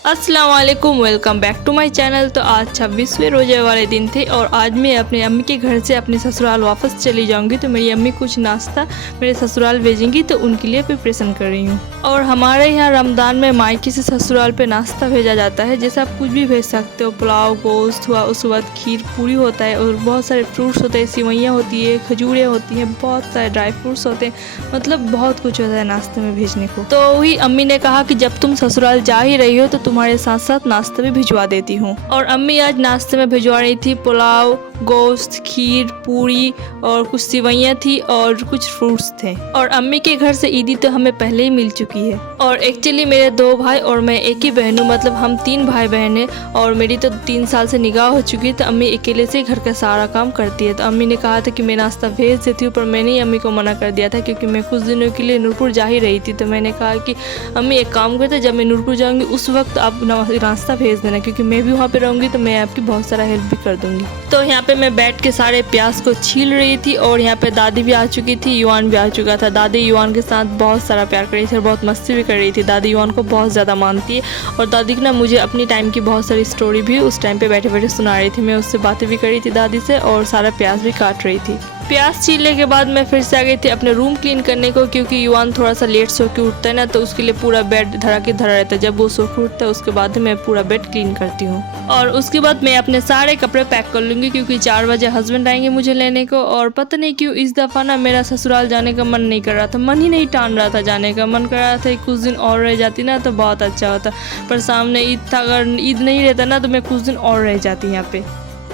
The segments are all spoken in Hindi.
अस्सलाम वालेकुम, welcome back to my channel. तो आज 26वें रोजे वाले दिन थे और आज मैं अपने अम्मी के घर से अपने ससुराल वापस चली जाऊंगी। तो मेरी अम्मी कुछ नाश्ता मेरे ससुराल भेजेंगी तो उनके लिए प्रिपरेशन कर रही हूँ। और हमारे यहाँ रमज़ान में मायके से ससुराल पे नाश्ता भेजा जाता है, जैसे आप कुछ भी भेज सकते हो। पुलाव, गोश्त हुआ, उसके बाद खीर पूरी होता है और बहुत सारे फ्रूट्स होते हैं, सिवैयाँ होती है, खजूरें होती हैं, बहुत सारे ड्राई फ्रूट्स होते हैं, मतलब बहुत कुछ होता है नाश्ते में भेजने को। तो वही अम्मी ने कहा कि जब तुम ससुराल जा ही रही हो तो तुम्हारे साथ साथ नाश्ते भी भिजवा देती हूँ। और अम्मी आज नाश्ते में भिजवा रही थी पुलाव, गोश्त, खीर, पूरी और कुछ सिवैयाँ थी और कुछ फ्रूट्स थे। और अम्मी के घर से ईदी तो हमें पहले ही मिल चुकी है। और एक्चुअली मेरे 2 भाई और मैं एक ही बहन हूँ, मतलब हम 3 भाई बहन हैं। और मेरी तो 3 साल से निकाह हो चुकी है, तो अम्मी अकेले से घर का सारा काम करती है। तो अम्मी ने कहा था कि मैं नाश्ता भेज देती हूँ, पर मैंने ही अम्मी को मना कर दिया था क्योंकि मैं कुछ दिनों के लिए नूरपुर जा ही रही थी। तो मैंने कहा कि अम्मी एक काम करते, जब मैं नूरपुर जाऊँगी उस वक्त आप नाश्ता भेज देना, क्योंकि मैं भी वहाँ पे रहूँगी तो मैं आपकी बहुत सारा हेल्प भी कर दूँगी। तो यहाँ पे मैं बैठ के सारे प्याज को छील रही थी और यहाँ पे दादी भी आ चुकी थी, युवान भी आ चुका था। दादी युवान के साथ बहुत सारा प्यार कर रही थी और बहुत मस्ती भी कर रही थी। दादी युवान को बहुत ज़्यादा मानती है और दादी की ना मुझे अपनी टाइम की बहुत सारी स्टोरी भी उस टाइम पे बैठे बैठे सुना रही थी। मैं उससे बातें भी कर रही थी दादी से और सारा प्याज भी काट रही थी। प्याज छीलने के बाद मैं फिर से आ गई थी अपने रूम क्लीन करने को, क्योंकि युवान थोड़ा सा लेट सो के उठता है ना, तो उसके लिए पूरा बेड धरा रहता है। जब वो सो के उठता है उसके बाद मैं पूरा बेड क्लीन करती हूँ। और उसके बाद मैं अपने सारे कपड़े पैक कर लूँगी, क्योंकि 4 बजे हस्बैंड आएंगे मुझे लेने को। और पता नहीं क्यों इस दफ़ा ना मेरा ससुराल जाने का मन नहीं कर रहा था, मन ही नहीं टान रहा था जाने का। मन कर रहा था कुछ दिन और रह जाती ना तो बहुत अच्छा होता, पर सामने ईद था, अगर ईद नहीं रहता ना तो मैं कुछ दिन और रह जाती यहाँ पे।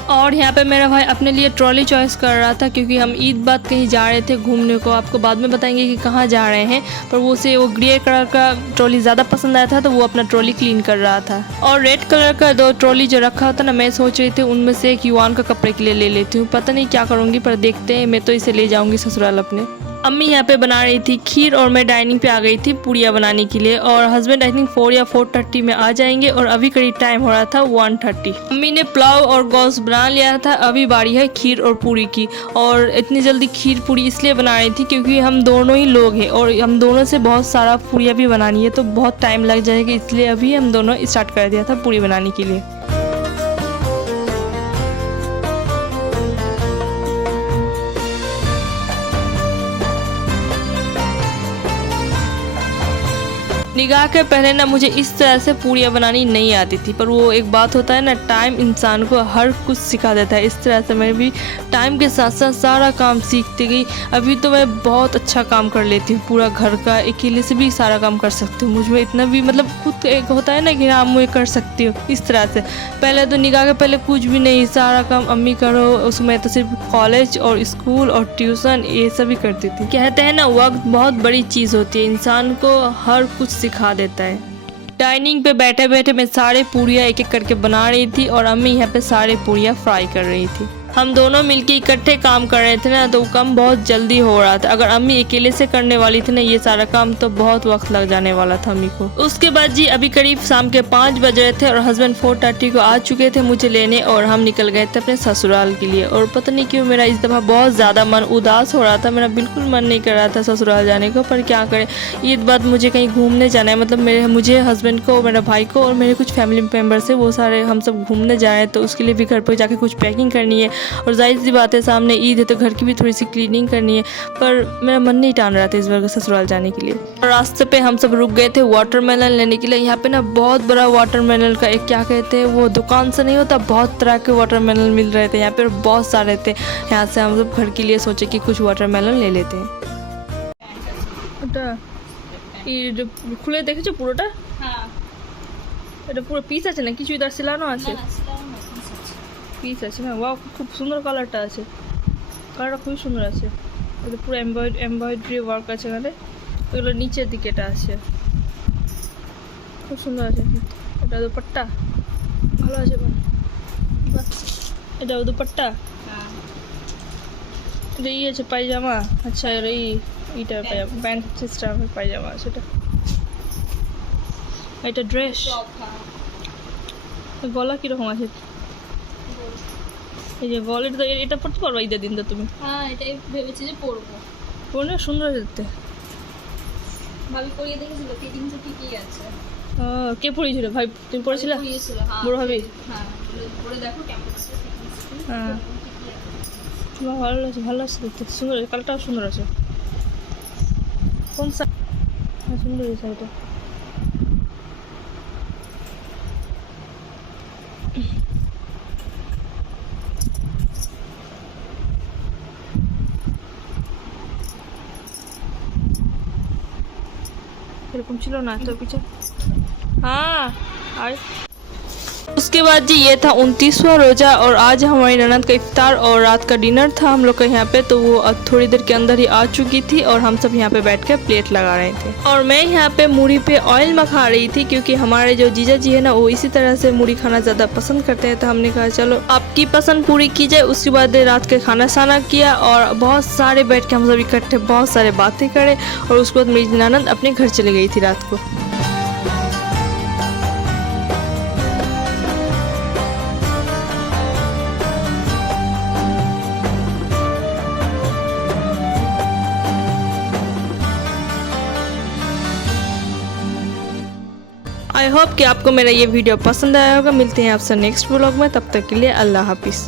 और यहाँ पे मेरा भाई अपने लिए ट्रॉली चॉइस कर रहा था, क्योंकि हम ईद बाद कहीं जा रहे थे घूमने को। आपको बाद में बताएंगे कि कहाँ जा रहे हैं, पर वो ग्रे कलर का ट्रॉली ज़्यादा पसंद आया था तो वो अपना ट्रॉली क्लीन कर रहा था। और रेड कलर का 2 ट्रॉली जो रखा था ना, मैं सोच रही थी उनमें से एक युवान का कपड़े के लिए ले लेती हूँ। पता नहीं क्या करूँगी, पर देखते हैं। मैं तो इसे ले जाऊँगी ससुराल अपने। अम्मी यहाँ पे बना रही थी खीर और मैं डाइनिंग पे आ गई थी पूड़ियाँ बनाने के लिए। और हस्बैंड आई थिंक 4 या 4:30 में आ जाएंगे और अभी करीब टाइम हो रहा था 1:30। अम्मी ने पुलाव और गोश्त बना लिया था, अभी बारी है खीर और पूरी की। और इतनी जल्दी खीर पूरी इसलिए बना रही थी क्योंकि हम दोनों ही लोग हैं और हम दोनों से बहुत सारा पूड़ियाँ भी बनानी है, तो बहुत टाइम लग जाएगा, इसलिए अभी हम दोनों स्टार्ट कर दिया था पूरी बनाने के लिए। निकाह के पहले ना मुझे इस तरह से पूड़ियाँ बनानी नहीं आती थी, पर वो एक बात होता है ना, टाइम इंसान को हर कुछ सिखा देता है। इस तरह से मैं भी टाइम के साथ साथ सारा काम सीखती गई। अभी तो मैं बहुत अच्छा काम कर लेती हूँ, पूरा घर का अकेले से भी सारा काम कर सकती हूँ। मुझ में इतना भी मतलब खुद एक होता है ना कि हाँ मैं कर सकती हूँ, इस तरह से। पहले तो निकाह के पहले कुछ भी नहीं, सारा काम अम्मी करो, उसमें तो सिर्फ कॉलेज और स्कूल और ट्यूशन ये सभी करती थी। कहते हैं ना वक्त बहुत बड़ी चीज़ होती है, इंसान को हर कुछ सिखा देता है। डाइनिंग पे बैठे बैठे मैं सारे पूड़ियाँ एक एक करके बना रही थी और अम्मी यहाँ पे सारे पूड़ियाँ फ्राई कर रही थी। हम दोनों मिलके इकट्ठे काम कर रहे थे ना, तो काम बहुत जल्दी हो रहा था। अगर अम्मी अकेले से करने वाली थी ना ये सारा काम तो बहुत वक्त लग जाने वाला था अम्मी को। उसके बाद जी अभी करीब शाम के 5 बज रहे थे और हस्बैंड 4:30 को आ चुके थे मुझे लेने और हम निकल गए थे अपने ससुराल के लिए। और पता नहीं क्यों मेरा इस दफ़ा बहुत ज़्यादा मन उदास हो रहा था, मेरा बिल्कुल मन नहीं कर रहा था ससुराल जाने को, पर क्या करें, ईद बाद मुझे कहीं घूमने जाना है। मतलब मुझे हस्बैंड को, मेरे भाई को और मेरे कुछ फैमिली मेम्बर्स है, वो सारे हम सब घूमने जा रहे हैं, तो उसके लिए भी घर पर जाके कुछ पैकिंग करनी है। और जाहिर सी बात है सामने ईद है तो घर की भी थोड़ी सी क्लीनिंग करनी है, पर मेरा मन नहीं टान रहा था इस बार ससुराल जाने के लिए। और रास्ते पे हम सब रुक गए थे वाटरमेलन लेने के लिए। यहाँ पे ना बहुत बड़ा वाटरमेलन का एक क्या कहते हैं वो दुकान से नहीं होता, बहुत तरह के वाटरमेलन मिल रहे थे यहाँ पे, बहुत सारे थे। यहाँ से हम सब घर के लिए सोचे कि कुछ वाटरमेलन ले लेते हैं। খুলে দেখেছো পুরোটা? হ্যাঁ, এটা পুরো পিস আছে না কিছু ইদার সিলানো আছে? পিস আছে না, ওয়াও খুব সুন্দর কালারটা আছে, কালারটা খুবই সুন্দর আছে। এটা পুরো এমব্রয়ডারি ওয়ার্ক আছে এখানে, এগুলো নিচের দিকে এটা আছে, খুব সুন্দর আছে। এটা দুপাট্টা ভালো আছে, বাহ এটা দুপাট্টা, এটা ই আছে পায়জামা। আচ্ছা এর এইটা প্যান্ট সিস্টেমের পায়জামা আছে, এটা ড্রেস। গলা কীরকম আছে? এই যে গলের তো এটা পড়তে পারবো ঈদের দিন তো তুমি? হ্যাঁ এটাই ভেবেছি যে পরবো। পরলে সুন্দর দেখতে। ভাবি পরিয়ে দেখেছিল ফিটিংস ঠিকই আছে। কে পড়েছিল ভাই, তুমি পড়েছিলে? পড়িয়েছিল, হ্যাঁ। বড় ভাবি? হ্যাঁ, পড়ে দেখো কেমন আছে, হ্যাঁ। তোমার ভালো লাগছে, ভালো লাগছে দেখতে, সুন্দর, কালারটাও সুন্দর আছে। কোন শাড়ি? হ্যাঁ, সুন্দর এই শাড়িটা। এরকম ছিল না তোর পিছে। हाँ और उसके बाद जी ये था 29वां रोज़ा और आज हमारी ननद का इफ्तार और रात का डिनर था हम लोग का यहाँ पे, तो वो अब थोड़ी देर के अंदर ही आ चुकी थी और हम सब यहाँ पे बैठ कर प्लेट लगा रहे थे। और मैं यहाँ पे मूढ़ी पे ऑयल मखा रही थी क्योंकि हमारे जो जीजा जी है ना वो इसी तरह से मूढ़ी खाना ज़्यादा पसंद करते हैं, तो हमने कहा चलो आपकी पसंद पूरी की जाए। उसके बाद रात के खाना साना किया और बहुत सारे बैठ के हम सब इकट्ठे बहुत सारे बातें करे और उसके बाद मेरी ननद अपने घर चली गई थी रात को। आई होप कि आपको मेरा ये वीडियो पसंद आया होगा। मिलते हैं आपसे नेक्स्ट व्लॉग में, तब तक के लिए अल्लाह हाफिज़।